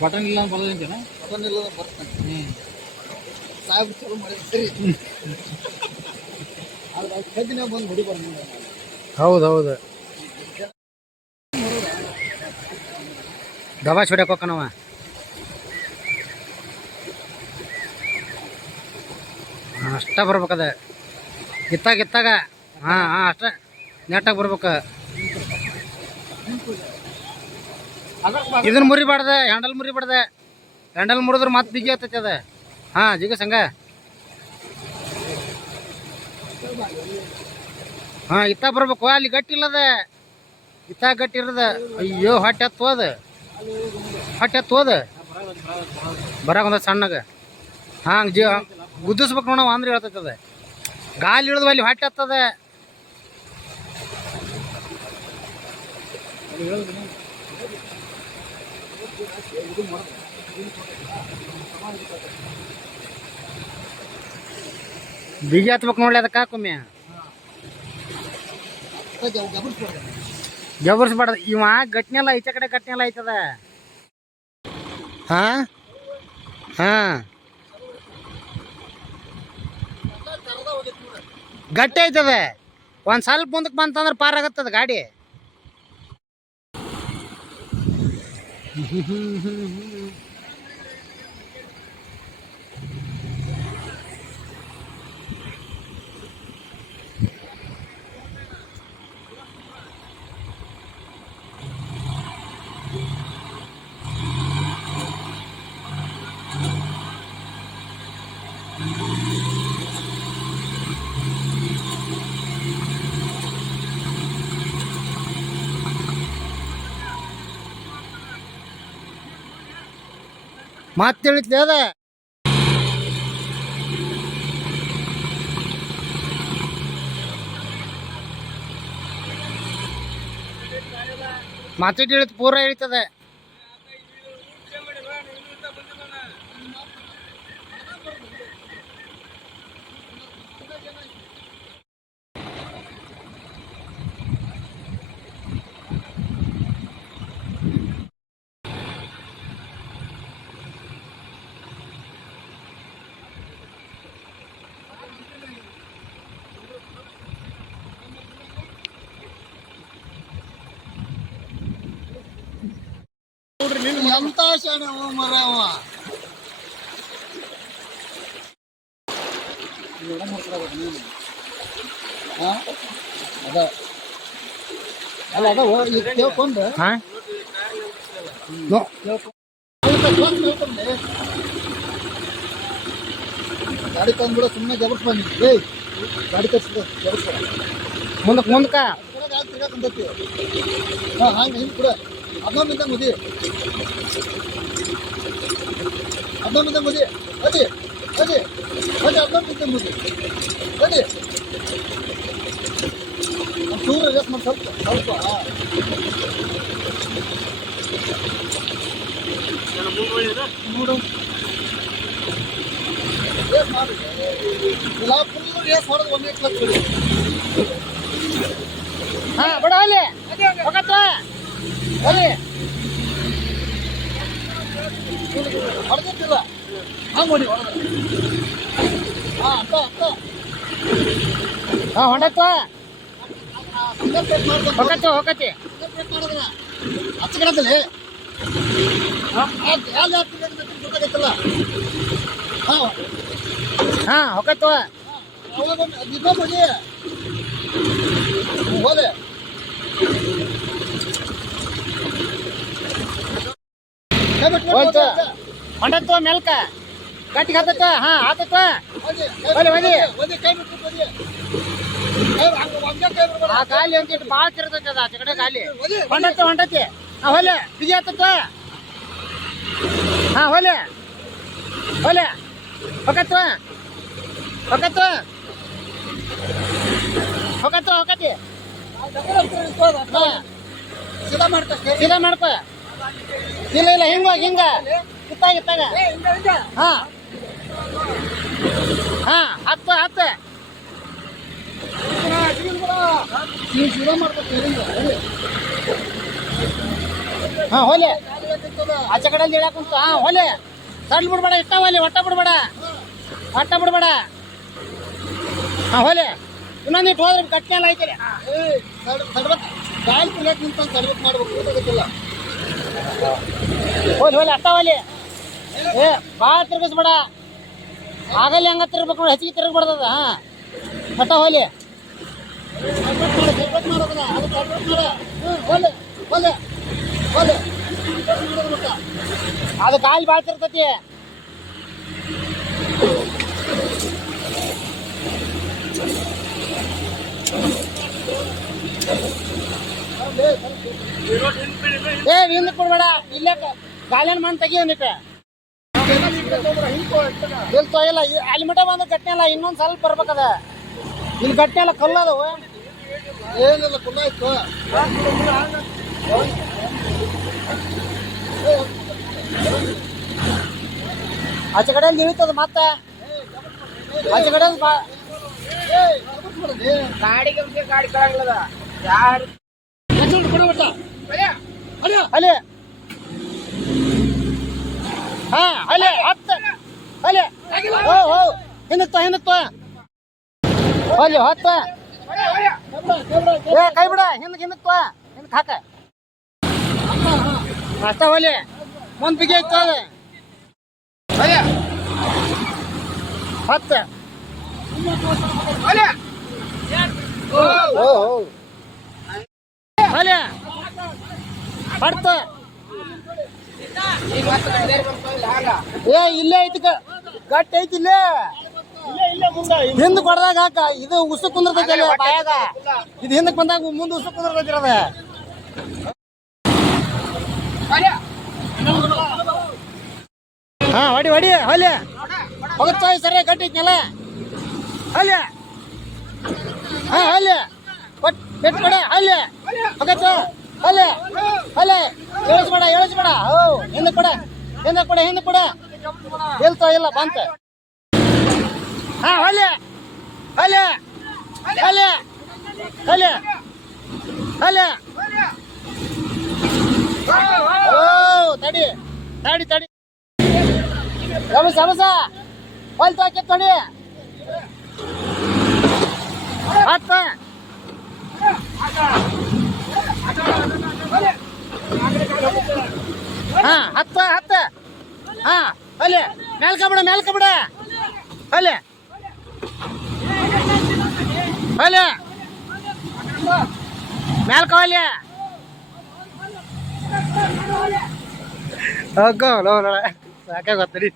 Button ಇಲ್ಲ ಬರೋದಂತೇನ button ಇಲ್ಲ ಬರ್ತಾನೆ ಹ್ಞೂ ಸಾಹೇಬ್ ಚಲೋ ಮಾಡಿ ಸರಿ. ಆದ್ರೆ ಕದ್ದಿನ ಬಂದು ಹೊಡಿಬಾರ್ದು ಹೌದು ಹೌದು ದವಾ ಹೊಡ್ಯಾಕ ಹೋಕನವ ಅಷ್ಟ ಬರ್ಬೇಕದ ಗಿತ್ತಾಗ ಗಿತ್ತಾಗ ಹಾಂ ಹಾಂ ಅಷ್ಟ. ನೆಟ್ಟಾಗ ಬರ್ಬೇಕು. ಇದನ್ನ ಮುರಿಬಾರ್ದ ಹ್ಯಾಂಡಲ್ ಮುರಿಬಾರ್ದ ಹ್ಯಾಂಡಲ್ ಮುರಿದ್ರೆ ಮತ್ತೆ ಬಿಗಿ ಆಗ್ತೈತೆ ಅದ. ಹಾಂ, ಜಿಗ ಸಂಗ ಹಾಂ, ಇತ್ತ ಬರ್ಬೇಕು. ಅಲ್ಲಿ ಗಟ್ಟಿ ಇಲ್ಲದ. ಇತ್ತ ಗಟ್ಟಿ ಇರದ. ಅಯ್ಯೋ, ಹೊಟ್ಟೆ ಹತ್ತೋದ ಹೊಟ್ಟೆ ಹತ್ತೋದ ಬರಾಕ ಒಂದ ಸಣ್ಣಗ. ಹಾ ಜಿ, ಗುದ್ದಿಸ್ಬೇಕು ನೋಡವ ಅಂದ್ರೆ ಹೇಳ್ತೈತದ ಗಾಲಿ ಇಳಿದ್ವ, ಅಲ್ಲಿ ಹೊಟ್ಟೆ ಹತ್ತದ. ಬಿಗಿ ಹತ್ಬೇಕು ನೋಡ್ಲಿ ಅದಕ್ಕೆ ಹಾಕೊಮ್ಮೆ. ಜಬರ್ಸ್ಬಾರ್ದ ಇವ ಗಟ್ನೆಲ್ಲ ಈಚೆ ಕಡೆ ಗಟ್ನೆಲ್ಲ ಐತದ ಹಾ? ಹಾ. ಗಟ್ಟಿ ಐತದ ಒಂದ್ ಸ್ವಲ್ಪ ಮುಂದಕ್ಕೆ ಬಂತಂದ್ರೆ ಪಾರ್ ಆಗತ್ತದ ಗಾಡಿ. 嗯哼哼哼哼 ಮಾತು ತಿಳಿತ್ಲಿ ಅದ. ಮಾತಿಟ್ಟು ಇಳಿತು ಪೂರ ಇಳಿತದೆ. ಎಂತ ಶಾಣೆ ಅವ ಮರ ಅವ ಇವೆಲ್ಲ ಮಾಡ್ಕೊಳಬೇಕು ನೀನು ಹಾ ಅದ. ಅಲ್ಲ ಅದ ಈಗ ಕೇಳ್ಕೊಂಡು ಗಾಡಿ ತಂದ್ಬಿಡ ಸುಮ್ಮನೆ ಜಬರ್ಸ್ ಬಂದಿ ಏಯ್ ಗಾಡಿ ಕಟ್ಸಿದ ಜಬರ್ಸ್ ಮುಂದಕ್ಕೆ. ಮುಂದಕ್ಕೆ ಹಾ ಹಂಗೆ ಹಿಂಗೆ ಕೂಡ. ಹದಿನೊಂದಿಂದ ಮುದಿ ಹದಿನೊಂದಿಂದ ಮುದಿ ಅದೇ ಅದೇ ಅದೇ ಹದಿನೊಂದಿಂದ ಮುದಿ ಅದೇ ಚೂರು ರೇಸ್ ಮಾಡಿ ಸ್ವಲ್ಪ ಸ್ವಲ್ಪ ನೋಡು ರೇಸ್ ಮಾಡಿ ಇಲ್ಲ ಫುಲ್ ರೇಸ್ ಹೊಡೆದು ಒಂದೇ ಕ್ಲಚ್ ಬಿಡಿ ಹಾ ಬಿಡ ಅಲ್ಲಿ ಹೋಗತ್ತ ಅಲ್ಲಿ ಹೊಡೆದಿಟ್ಟಿಲ್ಲ. ಹಾಂ ಹೊಡೆದ. ಹಾಂ ಅಕ್ಕ ಅಕ್ಕ. ಹಾ ಹೊಂಡತ್ತ ಫಿಂಗರ್ ಪ್ರಿಂಟ್ ಮಾಡ್ಕೊಂಡು ಹೋಗತ್ತೆ ಹೋಗತ್ತೆ ಫಿಂಗರ್ ಪ್ರಿಂಟ್ ಮಾಡೋದಿಲ್ಲ ಹೋಯ್ತು? ಹೋದೆ. ಮೇಲ್ಕ? ಗಟ್ಟಿಗೆ ಹತ್ತತ್ತ? ಹಾ ಹತ್ತತ್ತ? ಹಂಗೆ ಕೈ ಬಿಡ್ಬೇಡ. ಆ ಗಾಲಿ ಅಂತ ಇಟ್ಟು ಭಾಳ ತಿರ್ತೈತೆ ಅದ ಆಚೆ ಕಡೆ ಗಾಲಿ ಹೊಂಡತ್ತ ಹೊಂಡತಿ ಹಾ ಹೊಲೆ ಬಿಗಿ ಹತ್ತತ್ತ? ಹಾ ಹೊಲೆ ಹೊಲೆ. ಹೊಕತ್ವ ಹೊಕತ್ವ ಹೋಗತ್ತ ಹೊಕತಿ ಸೀದಾ ಮಾಡ್ತಾ ಸ್ಟೇರಿ. ಸೀದಾ ಮಾಡ್ಕೊ. ಇಲ್ಲ ಇಲ್ಲ ಹಿಂಗ ಹಿಂಗ. ಇತ್ತಾಗ ಇತ್ತಾಗ. ಹಾ. ಹಾ ಹತ್ತ ಹತ್ತ. ಹಾ ಹೊಲೆ. ಆಚೆ ಕಡೆ ಹೇಳಕ್ ಉಂಟು ಹಾ ಹೊಲೆ. ಸಣ್ಣ ಬಿಡ್ಬೇಡ ಇಷ್ಟ ಹೊಲೆ ಒಟ್ಟ ಬಿಡ್ಬೇಡ. ಹೊಟ್ಟ ಬಿಡ್ಬೇಡ. ಹಾ ಹೊಲೆ. ಇನ್ನೊಂದು ಇಟ್ಟು ಹೋದ್ರೆ ಏಯ್, ತಡ್- ತಡ್ಬೇಕು. ಗಾಳಿ ಇಳಿಯಾಕ ನಿಂತ ತಡ್ಬೇಕು ಮಾಡ್ಬೇಕು ಗೊತ್ತಾಗತ್ತಿಲ್ಲ ಹೋಲಿ ಹೋಲಿ ಅಟ್ಟ ಹೋಲಿ ಏ ಭಾಳ ತಿರ್ಗಿಸ್ಬೇಡ ಆಗಲ್ಲಿ ಹಂಗ ತಿರ್ಬೇಕು ನೋಡಿ ಹೆಚ್ಚಿಗೆ ತಿರ್ಗಬಾರ್ದದ ಹಾ ಅಟ್ಟ ಹೋಲಿ ತಡ್ಬೇಕು ಮಾಡು, ತಡ್ಬೇಕು ಮಾಡು ಅದನ್ನ. ಅದು ತಡ್ಬೇಕು ಮಾಡು. ಹ್ಮ್, ಒಲ್ಲೆ, ಒಲ್ಲೆ, ಏ ಹಿಂದಕ್ಕೆ ಕೊಡ್ಬೇಡ ಇಲ್ಲೇ ಗಾಳಿನ ಮಣ್ಣು ತೆಗಿ ಅಂದಿಟ್ಟೆ ಇಲ್ಲಿ ತೊಯ್ಯಲ್ಲ ಅಲ್ಲಿ ಮಟ ಬಂದು ಗಟ್ಟಿನೆ ಅಲ್ಲ ಇನ್ನೊಂದು ಸ್ವಲ್ಪ ಬರ್ಬೇಕದ ಇಲ್ಲಿ ಗಟ್ಟಿನೆ ಅಲ್ಲ ಕಲ್ಲು ಅದಾವು ಏನಿಲ್ಲ ಕುಲ್ಲ ಇತ್ತು ಆಚೆ ಕಡೆ ಇಳಿತದ ಮತ್ತೆ. ಆಚೆ ಕಡೆ ಏ. ಗಾಡಿಗೆ ಗಾಡಿ ಕಳಂಗಿಲ್ಲದ. ಯಾರು ಹೆಚ್ಚು ಅಲೆ. ಹಾ ಅಲೆ ಹತ್ತ. ಅಲೆ. ಹೋ ಹೋ. ಹಿಂದಕ್ಕೆ ಹಿಂದಕ್ಕೆ ಅಲ್ಲಿ ಹತ್ತ. ಏ ಕೈ ಬಿಡ. ಹಿಂದಕ್ಕೆ ಹಿಂದಕ್ಕೆ ಹಿಂದಕ್ಕೆ ಹಾಕ. ಅಷ್ಟ ಒಲೆ. ಮುಂದ್ ಬಿಗಿ ಐತ ಅಲೆ. ಹತ್ತ. ಓ ಹೋ ಅಲ್ಲಿ ಬಡ್ತ ಏ ಇಲ್ಲೇ ಐತಿ ಗ- ಗಟ್ಟಿ ಐತಿ ಇಲ್ಲೇ ಹಿಂದ್ ಕೊಡ್ದಾಗ ಹಾಕ ಇದು ಉಸು ಕುಂದಿರ್ತೈತಿ ಅಲ್ಲಿ ಬಾಯಾಗ ಇದು ಹಿಂದಕ್ ಬಂದಾಗ ಮುಂದೆ ಉಸು ಕುಂದಿರ್ತೈತಿ ಅದ ಹಾ ಹೊಡಿ ಹೊಡಿ ಹೊಲಿ ಹೋಗತ್ತ ಸರಿ ಗಟ್ಟಿ ಐತಿನಲ್ಲ ಅಲ್ಲಿ ಹಾ ಅಲ್ಲಿ ಕೊಟ್ ಬಿಟ್ಟು ಕೊಡ ಅಲ್ಲಿ ಹೋಗತ್ತ ಅಲ್ಲಿ ಅಲ್ಲಿ ಇಳಿಸ್ಬೇಡ ಇಳಿಸ್ಬೇಡ ಹೋ ಹಿಂದೆ ಕೊಡ ಹಿಂದೆ ಕೊಡ ಹಿಂದೆ ಕೊಡ ಇಲ್ತೋ ಇಲ್ಲ ಬಂತ ಹಾ ಹೊಲಿ ಅಲ್ಲಿ ಅಲ್ಲಿ ಅಲ್ಲಿ ಅಲ್ಲಿ ಓ ತಡಿ ತಡಿ ತಡಿ ರಮಸ ರಮಸ ಹೊಲ್ತು ಹಾಕಿ ತಡಿ ಹತ್ತ ಹಾ ಹತ್ತ ಹತ್ತ ಹಾ ಅಲ್ಲಿ ಮೇಲ್ಕ ಬಿಡ ಮೇಲ್ಕ ಬಿಡ ಅಲ್ಲಿ ಅಲ್ಲಿ ಮೇಲ್ಕ ಅಲ್ಲಿ ಹೋಗೋ ಸಾಕಾಗ ಗೊತ್ತಡಿ